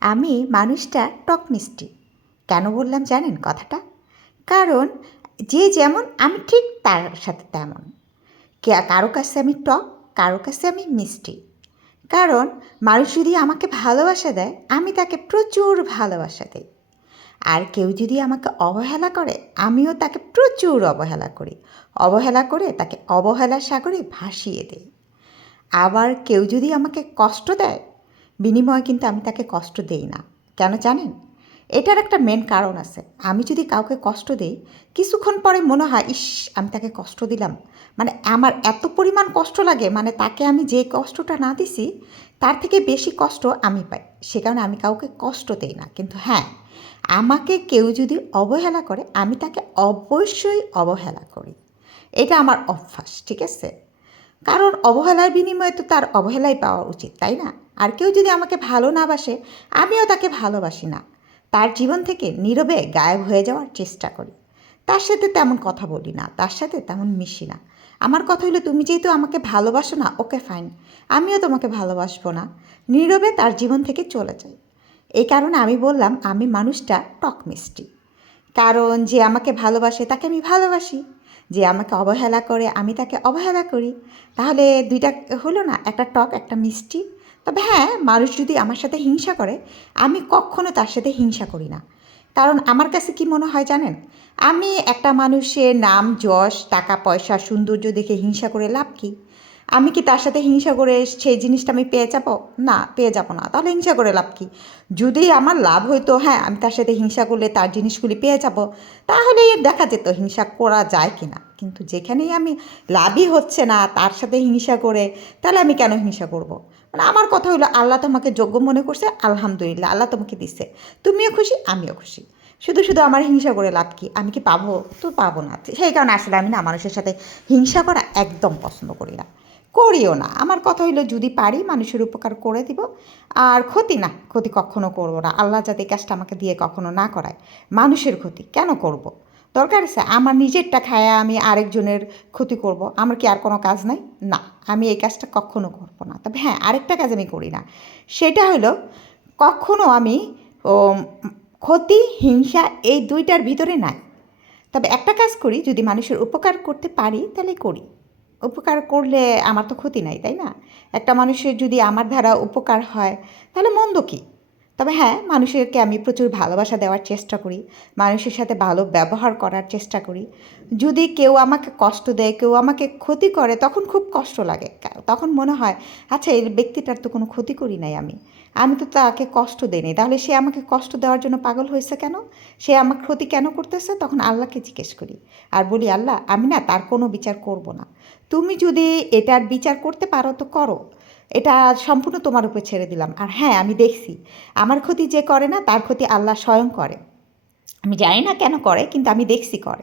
আমি মানুষটা টক মিষ্টি। কেন বললাম জানেন কথাটা? কারণ যে যেমন, আমি ঠিক তার সাথে তেমন। কারও কাছে আমি টক, কারও কাছে আমি মিষ্টি। কারণ মানুষ যদি আমাকে ভালোবাসা দেয়, আমি তাকে প্রচুর ভালোবাসা দিই। আর কেউ যদি আমাকে অবহেলা করে, আমিও তাকে প্রচুর অবহেলা করি। অবহেলা করে তাকে অবহেলার সাগরে ভাসিয়ে দিই। আবার কেউ যদি আমাকে কষ্ট দেয় বিনিময়ে কিন্তু আমি তাকে কষ্ট দেই না। কেন জানেন? এটার একটা মেন কারণ আছে। আমি যদি কাউকে কষ্ট দিই, কিছুক্ষণ পরে মনে হয়, ইস, আমি তাকে কষ্ট দিলাম। মানে আমার এত পরিমাণ কষ্ট লাগে মানে তাকে আমি যে কষ্টটা না দিছি, তার থেকে বেশি কষ্ট আমি পাই। সে কারণে আমি কাউকে কষ্ট দেই না। কিন্তু হ্যাঁ আমাকে কেউ যদি অবহেলা করে, আমি তাকে অবশ্যই অবহেলা করি। এটা আমার অভ্যাস, ঠিক আছে? কারণ অবহেলার বিনিময়ে তো তার অবহেলাই পাওয়া উচিত, তাই না? আর কেউ যদি আমাকে ভালো না বাসে, আমিও তাকে ভালোবাসি না। তার জীবন থেকে নীরবে গায়েব হয়ে যাওয়ার চেষ্টা করি। তার সাথে তেমন কথা বলি না, তার সাথে তেমন মিশি না। আমার কথা হলো, তুমি যেহেতু আমাকে ভালোবাসো না, ওকে ফাইন আমিও তোমাকে ভালোবাসবো না। নীরবে তার জীবন থেকে চলে যাই। এই কারণে আমি বললাম, আমি মানুষটা টক মিষ্টি। কারণ যে আমাকে ভালোবাসে, তাকে আমি ভালোবাসি। যে আমাকে অবহেলা করে, আমি তাকে অবহেলা করি। তাহলে দুইটা হলো না, একটা টক, একটা মিষ্টি। তবে হ্যাঁ মানুষ যদি আমার সাথে হিংসা করে, আমি কখনো তার সাথে হিংসা করি না। কারণ আমার কাছে কি মনে হয় জানেন? আমি একটা মানুষের নাম, যশ, টাকা, পয়সা, সৌন্দর্য দেখে হিংসা করে লাভ কী? আমি কি তার সাথে হিংসা করে সেই জিনিসটা আমি পেয়ে যাব? না, পেয়ে যাব না। তাহলে হিংসা করে লাভ কি? যদি আমার লাভ হইতো হ্যাঁ আমি তার সাথে হিংসা করলে তার জিনিসগুলি পেয়ে যাব তাহলে দেখা যেত হিংসা করা যায় কি না কিন্তু যেখানেই আমি লাভই হচ্ছে না, তার সাথে হিংসা করে, তাহলে আমি কেন হিংসা করব। মানে আমার কথা হলো, আল্লাহ তোমাকে যোগ্য মনে করছে, আলহামদুলিল্লাহ, আল্লাহ তোমাকে দিছে। তুমিও খুশি, আমিও খুশি। শুধু শুধু আমার হিংসা করে লাভ কি? আমি কি পাবো? তো পাবো না। সেই কারণে আসলে আমি না মানুষের সাথে হিংসা করা একদম পছন্দ করি না। করিও না। আমার কথা হইল যদি পারি মানুষের উপকার করে দিব। আর ক্ষতি না, ক্ষতি কখনো করব না। আল্লাহ যাতে কাজটা আমাকে দিয়ে কখনো না করায়, মানুষের ক্ষতি কেন করব। দরকার আছে, আমার নিজেরটা খায়া আমি আরেকজনের ক্ষতি করব, আমার কি আর কোনো কাজ নাই? না, আমি এই কাজটা কখনো করব না। তবে হ্যাঁ আরেকটা কাজ আমি করি না, সেটা হলো কখনো আমি ক্ষতি, হিংসা এই দুইটার ভিতরে নাই। তবে একটা কাজ করি, যদি মানুষের উপকার করতে পারি, তাহলে করি। উপকার করলে আমার তো ক্ষতি নাই, তাই না? একটা মানুষের যদি আমার দ্বারা উপকার হয়, তাহলে মন্দ কী? তবে হ্যাঁ মানুষেরকে আমি প্রচুর ভালোবাসা দেওয়ার চেষ্টা করি, মানুষের সাথে ভালো ব্যবহার করার চেষ্টা করি। যদি কেউ আমাকে কষ্ট দেয়, কেউ আমাকে ক্ষতি করে, তখন খুব কষ্ট লাগে। তখন মনে হয় আচ্ছা এই ব্যক্তিটার তো কোনো ক্ষতি করি নাই আমি। আমি তো তাকে কষ্ট দিইনি। তাহলে সে আমাকে কষ্ট দেওয়ার জন্য পাগল হয়েছে কেন? সে আমার ক্ষতি কেন করতেছে? তখন আল্লাহকে জিজ্ঞেস করি। আর বলি, আল্লাহ, আমি না তার কোনো বিচার করব না। তুমি যদি এটার বিচার করতে পারো তো করো। এটা সম্পূর্ণ তোমার উপর ছেড়ে দিলাম। আর হ্যাঁ আমি দেখছি। আমার ক্ষতি যে করে না, তার ক্ষতি আল্লাহ স্বয়ং করে। আমি জানি না কেন করে, কিন্তু আমি দেখছি করে।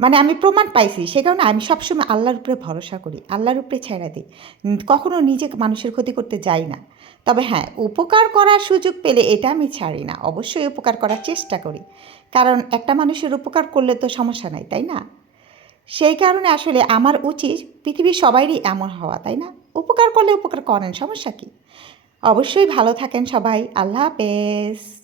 মানে আমি প্রমাণ পাইছি, সে কারণে আমি সবসময় আল্লাহর উপরে ভরসা করি, আল্লাহর উপরে ছেড়ে দিই। কখনও কখনো নিজে মানুষের ক্ষতি করতে যাই না। তবে হ্যাঁ উপকার করার সুযোগ পেলে এটা আমি ছাড়ি না। অবশ্যই উপকার করার চেষ্টা করি। কারণ একটা মানুষের উপকার করলে তো সমস্যা নাই, তাই না? সেই কারণে আসলে আমার উচিত পৃথিবীর সবাইরই এমন হওয়া, তাই না? উপকার করলে উপকার করেন, সমস্যা কি? অবশ্যই ভালো থাকেন সবাই, আল্লাহ হাফেজ।